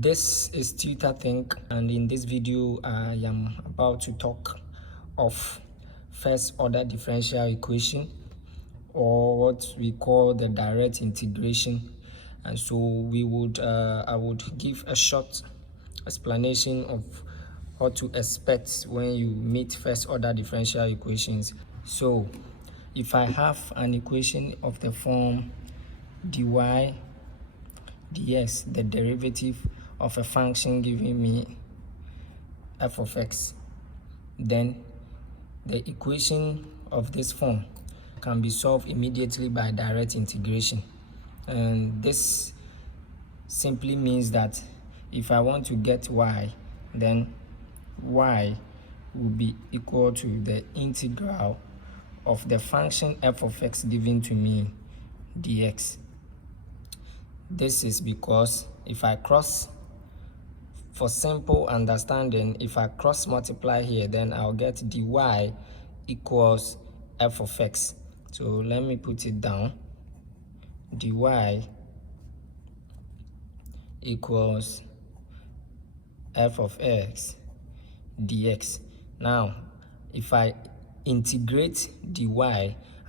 This is Tutor Think, and in this video I am about to talk of first order differential equation, or what we call the direct integration. And so I would give a short explanation of what to expect when you meet first order differential equations. So if I have an equation of the form dy dx, the derivative of a function giving me f of x, then the equation of this form can be solved immediately by direct integration. And this simply means that if I want to get y, then y will be equal to the integral of the function f of x given to me dx. This is because if I cross, for simple understanding, if I cross multiply here, then I'll get dy equals f of x. So let me put it down. Dy equals f of x dx. Now, if I integrate dy,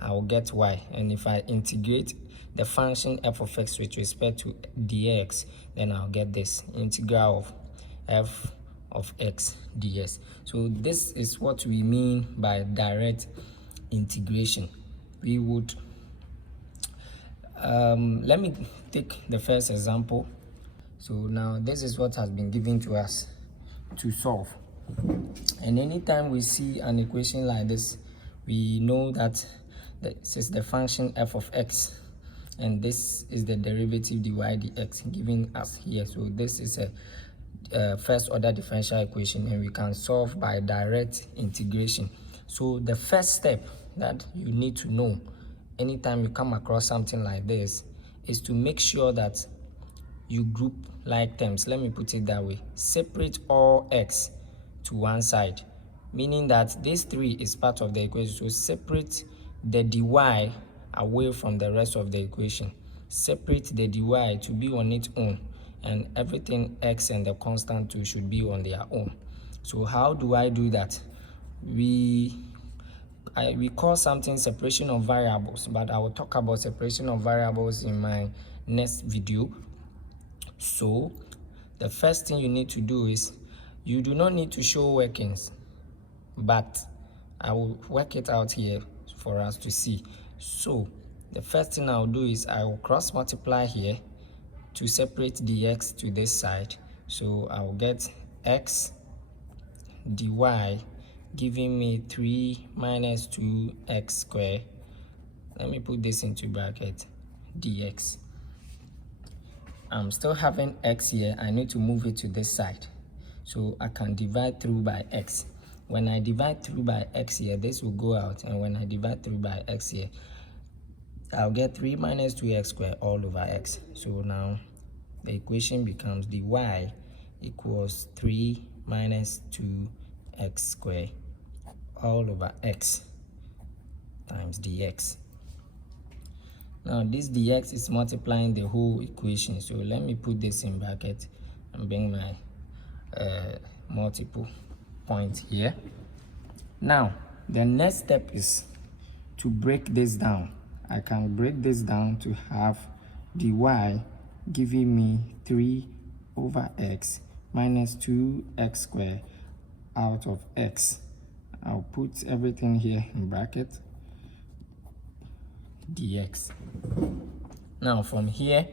I will get y. And if I integrate the function f of x with respect to dx, then I'll get this integral of f of x ds. So this is what we mean by direct integration. We would let me take the first example. So now this is what has been given to us to solve. And anytime we see an equation like this, we know that this is the function f of x, and this is the derivative dy dx given us here. So this is a first order differential equation, and we can solve by direct integration. So the first step that you need to know anytime you come across something like this is to make sure that you group like terms. Let me put it that way. Separate all x to one side, meaning that this 3 is part of the equation. So separate the dy away from the rest of the equation. Separate the dy to be on its own, and everything x and the constant 2 should be on their own. So how do I do that? We call something separation of variables, but I will talk about separation of variables in my next video. So the first thing you need to do is, you do not need to show workings, but I will work it out here for us to see. So the first thing I'll do is I will cross multiply here to separate dx to this side. So I will get x dy giving me 3 minus 2x squared. Let me put this into bracket, dx. I'm still having x here. I need to move it to this side, so I can divide through by x. When I divide through by x here, this will go out, and when I divide through by x here, I'll get 3 minus 2x squared all over x. So now the equation becomes dy equals 3 minus 2x squared all over x times dx. Now this dx is multiplying the whole equation. So let me put this in bracket and bring my multiple point here. Now the next step is to break this down. I can break this down to have dy giving me 3 over x minus 2x squared out of x. I'll put everything here in bracket, dx. Now from here,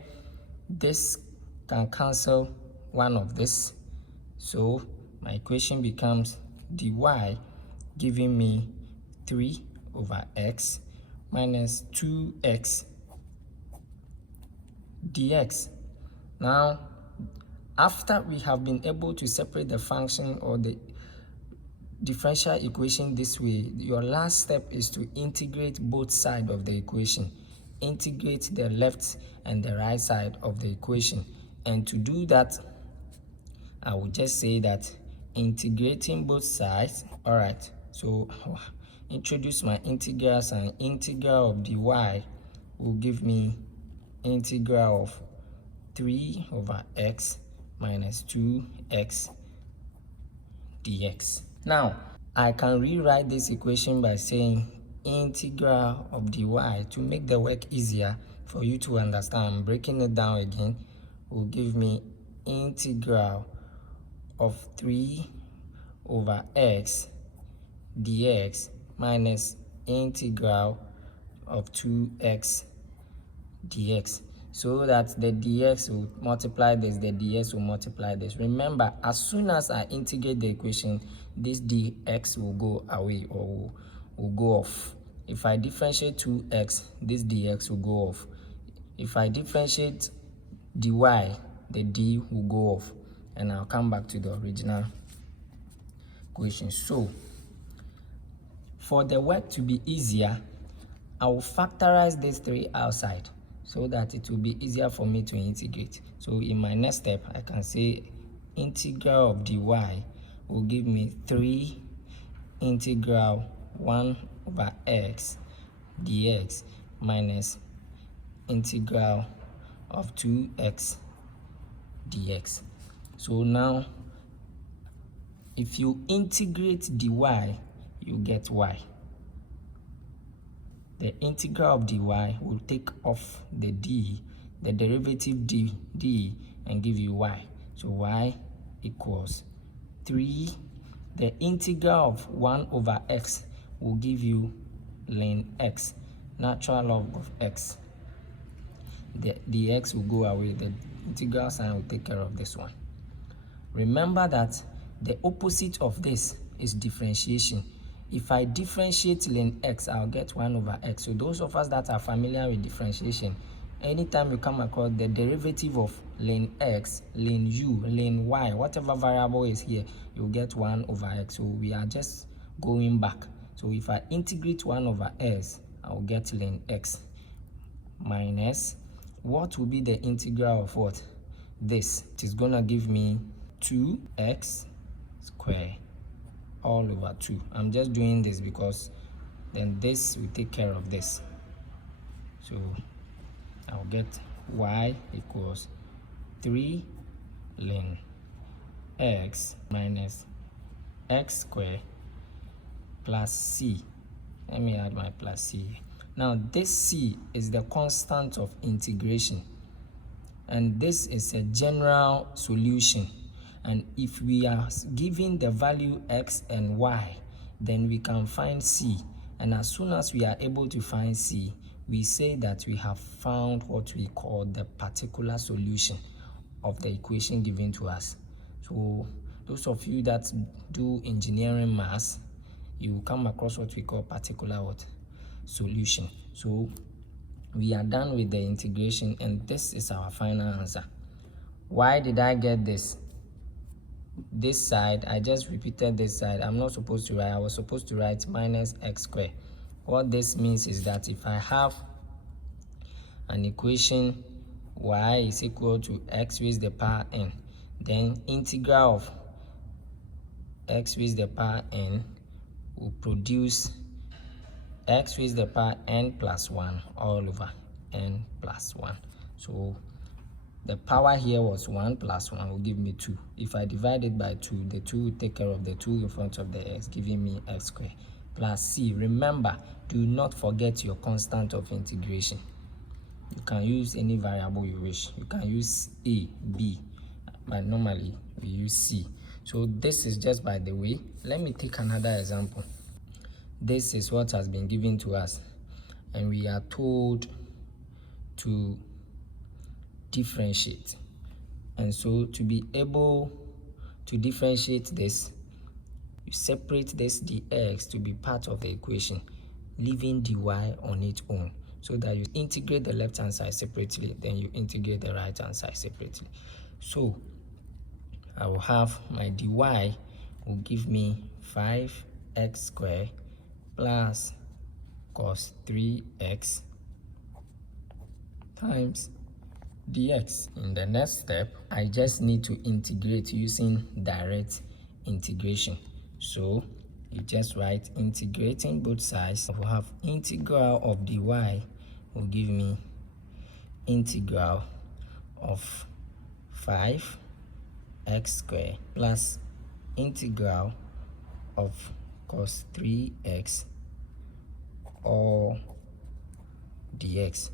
this can cancel one of this, so my equation becomes dy giving me 3 over x minus 2x dx. Now, after we have been able to separate the function or the differential equation this way, your last step is to integrate both sides of the equation. Integrate the left and the right side of the equation. And to do that, I will just say that integrating both sides. All right, so introduce my integrals, and integral of dy will give me integral of 3 over x minus 2x dx. Now, I can rewrite this equation by saying integral of dy to make the work easier for you to understand. I'm breaking it down again. Will give me integral of 3 over x dx minus integral of 2x dx, so that the dx will multiply this, the dx will multiply this. Remember, as soon as I integrate the equation, this dx will go away or will go off. If I differentiate 2x, this dx will go off. If I differentiate dy, the d will go off, and I'll come back to the original equation. So for the work to be easier, I will factorize these 3 outside so that it will be easier for me to integrate. So in my next step, I can say integral of dy will give me 3 integral 1 over x dx minus integral of 2x dx. So now, if you integrate dy, you get y. The integral of dy will take off the d, the derivative d, and give you y. So y equals 3. The integral of 1 over x will give you ln x, natural log of x. The x will go away, the integral sign will take care of this one. Remember that the opposite of this is differentiation. If I differentiate ln x, I'll get 1 over x. So those of us that are familiar with differentiation, anytime you come across the derivative of ln x, ln u, ln y, whatever variable is here, you'll get 1 over x. So we are just going back. So if I integrate 1 over x, I'll get ln x minus, what will be the integral of what? This. It is going to give me 2x squared all over 2. I'm just doing this because then this will take care of this. So I'll get y equals 3 ln x minus x squared plus c. Let me add my plus c. Now this c is the constant of integration, and this is a general solution. And if we are given the value x and y, then we can find c. And as soon as we are able to find c, we say that we have found what we call the particular solution of the equation given to us. So those of you that do engineering maths, you will come across what we call particular what? Solution. So we are done with the integration, and this is our final answer. Why did I get this? This side, I just repeated this side. I'm not supposed to write, I was supposed to write minus x squared. What this means is that if I have an equation y is equal to x raised to the power n, then integral of x raised to the power n will produce x raised to the power n plus 1 all over n plus 1. So the power here was 1 plus 1 will give me 2. If I divide it by 2, the 2 will take care of the 2 in front of the x, giving me x squared plus c. Remember, do not forget your constant of integration. You can use any variable you wish. You can use a, b, but normally we use c. So this is just by the way. Let me take another example. This is what has been given to us, and we are told to differentiate. And so to be able to differentiate this, you separate this dx to be part of the equation, leaving dy on its own, so that you integrate the left hand side separately, then you integrate the right hand side separately. So I will have my dy will give me 5x squared plus cos 3x times dx. In the next step, I just need to integrate using direct integration. So you just write integrating both sides. I will have integral of dy will give me integral of 5 x squared plus integral of cos 3x all dx.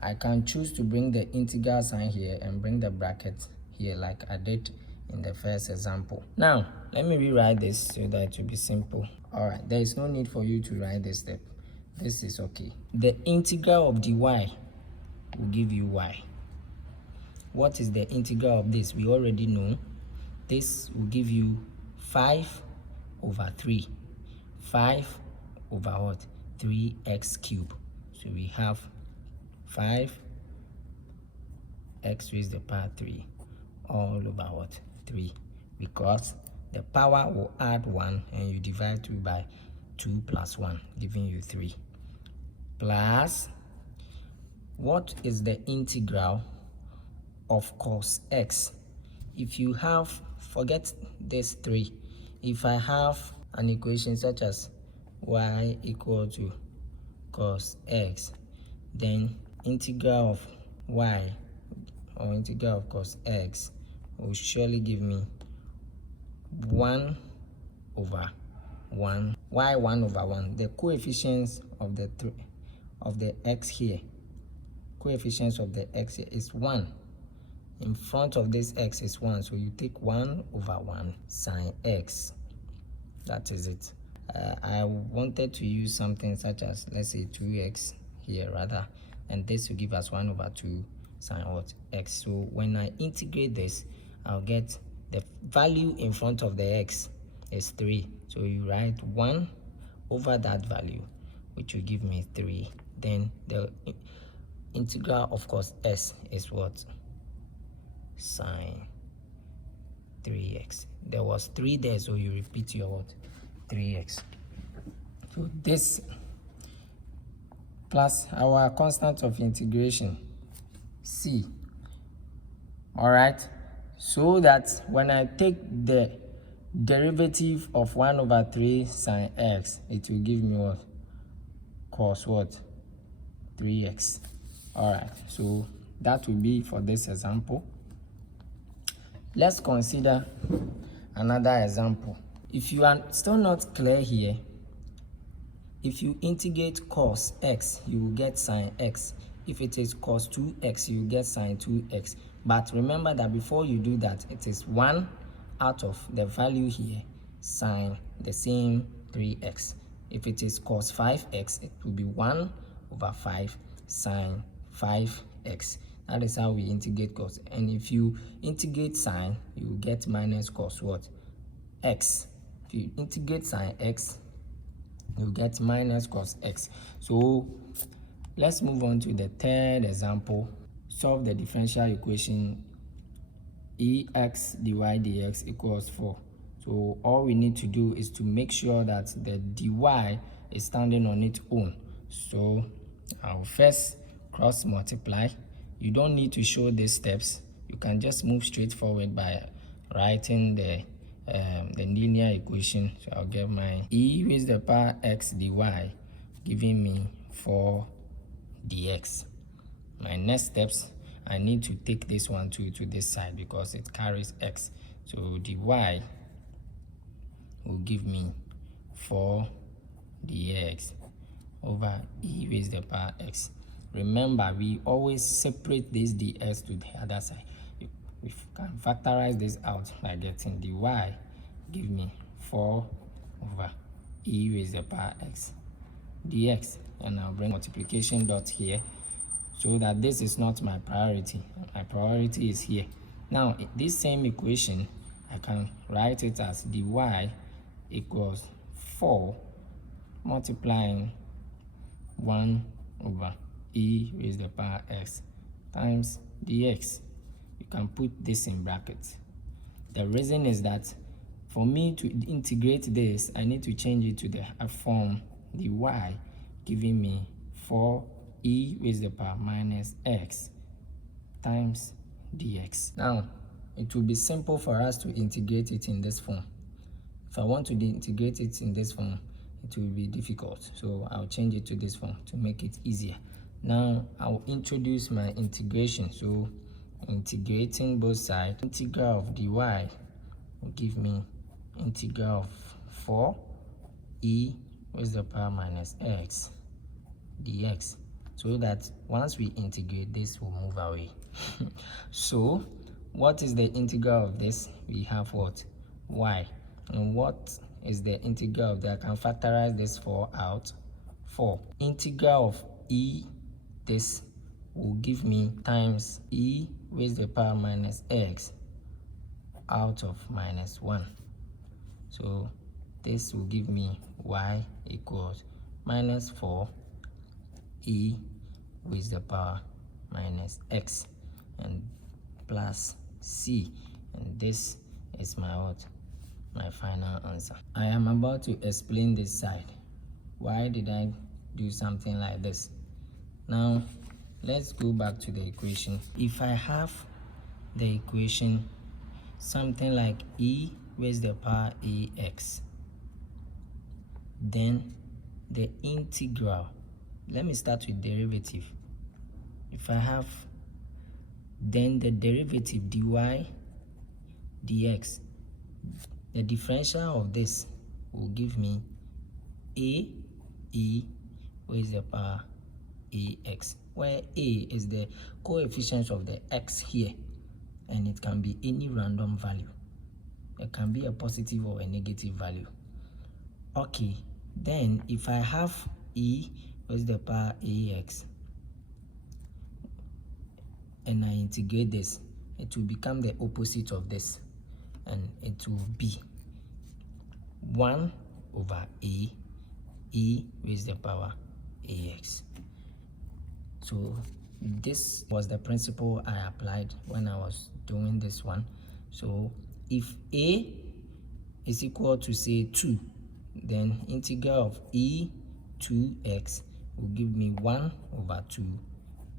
I can choose to bring the integral sign here and bring the bracket here like I did in the first example. Now, let me rewrite this so that it will be simple. Alright, there is no need for you to write this step. This is okay. The integral of dy will give you y. What is the integral of this? We already know. This will give you 5 over 3. 5 over what? 3x cubed. So we have 5 x raised to the power 3 all over what? 3. Because the power will add 1 and you divide 2 by 2 plus 1, giving you 3. Plus, what is the integral of cos x? If you have, forget this 3. If I have an equation such as y equal to cos x, then integral of y or integral of cos x will surely give me 1 over 1. Why 1 over 1? The coefficients of the x here, coefficients of the x here is 1. In front of this x is 1, so you take 1 over 1 sine x. That is it. I wanted to use something such as, let's say 2x here rather, and this will give us 1 over 2 sine what? X. So when I integrate this, I'll get the value in front of the x is 3. So you write 1 over that value, which will give me 3. Then the integral of course s is what? Sine 3x. There was 3 there, so you repeat your what? 3x. So this plus our constant of integration c. All right, so that when I take the derivative of 1 over 3 sine x, it will give me what? Cos what? 3x. All right, so that will be for this example. Let's consider another example. If you are still not clear here, if you integrate cos x, you will get sine x. If it is cos 2x, you will get sine 2x. But remember that before you do that, it is 1 out of the value here, sine the same 3x. If it is cos 5x, it will be 1 over 5 sine 5x. That is how we integrate cos. And if you integrate sine, you will get minus cos what? X. If you integrate sine x, you get minus cos x. So let's move on to the third example. Solve the differential equation ex dy dx equals 4. So all we need to do is to make sure that the dy is standing on its own. So I'll first cross multiply. You don't need to show these steps. You can just move straight forward by writing the linear equation. So I'll get my e raised to the power x dy giving me 4 dx. My next steps, I need to take this one to this side because it carries x. So dy will give me 4 dx over e raised to the power x. Remember, we always separate this dx to the other side. We can factorize this out by getting dy give me 4 over e raised to the power x dx. And I'll bring multiplication dot here so that this is not my priority. My priority is here. Now, this same equation, I can write it as dy equals 4 multiplying 1 over e raised to the power x times dx. You can put this in brackets. The reason is that for me to integrate this, I need to change it to the form dy giving me 4e raised to the power minus x times dx. Now, it will be simple for us to integrate it in this form. If I want to integrate it in this form, it will be difficult. So I'll change it to this form to make it easier. Now, I'll introduce my integration. So integrating both sides, integral of dy will give me integral of 4e raised to the power minus x dx, so that once we integrate, this will move away. So what is the integral of this? We have what? Y. And what is the integral of that? I can factorize this 4 out. 4. Integral of e, this will give me times e raised to the power minus x out of minus 1. So this will give me y equals minus 4 e raised to the power minus x and plus c, and this is my what? My final answer. I am about to explain this side. Why did I do something like this? Now let's go back to the equation. If I have the equation something like e raised to the power ax, then the integral, let me start with derivative. If I have, then the derivative dy dx, the differential of this will give me a e raised to the power ax, where a is the coefficient of the x here, and it can be any random value. It can be a positive or a negative value. Okay, then if I have e raised to the power ax and I integrate this, it will become the opposite of this, and it will be 1 over e raised to the power ax. So this was the principle I applied when I was doing this one. So if a is equal to, say, 2, then integral of e 2x will give me 1 over 2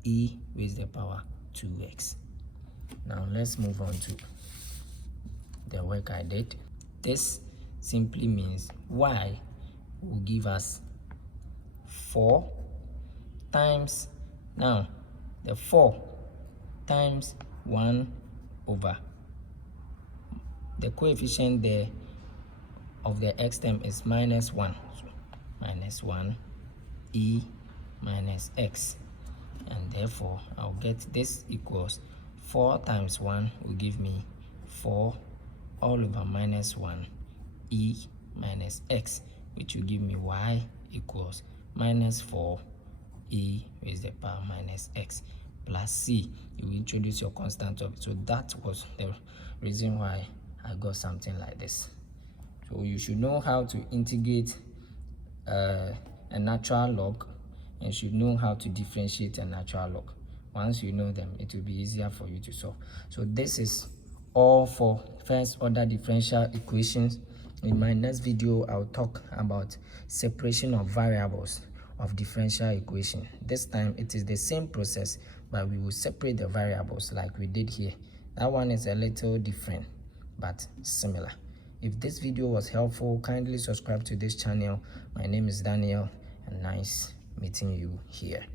e raised to the power 2x. Now let's move on to the work I did. This simply means y will give us 4 times, now the 4 times 1 over the coefficient there of the x term is minus 1, so minus 1 e minus x, and therefore I'll get this equals 4 times 1 will give me 4 all over minus 1 e minus x, which will give me y equals minus 4 e raised to the power minus x plus c. You introduce your constant of it. So that was the reason why I got something like this. So you should know how to integrate a natural log, and should know how to differentiate a natural log. Once you know them, it will be easier for you to solve. So this is all for first order differential equations. In my next video, I'll talk about separation of variables of differential equation. This time it is the same process, but we will separate the variables like we did here. That one is a little different but similar. If this video was helpful, kindly subscribe to this channel. My name is Daniel, and nice meeting you here.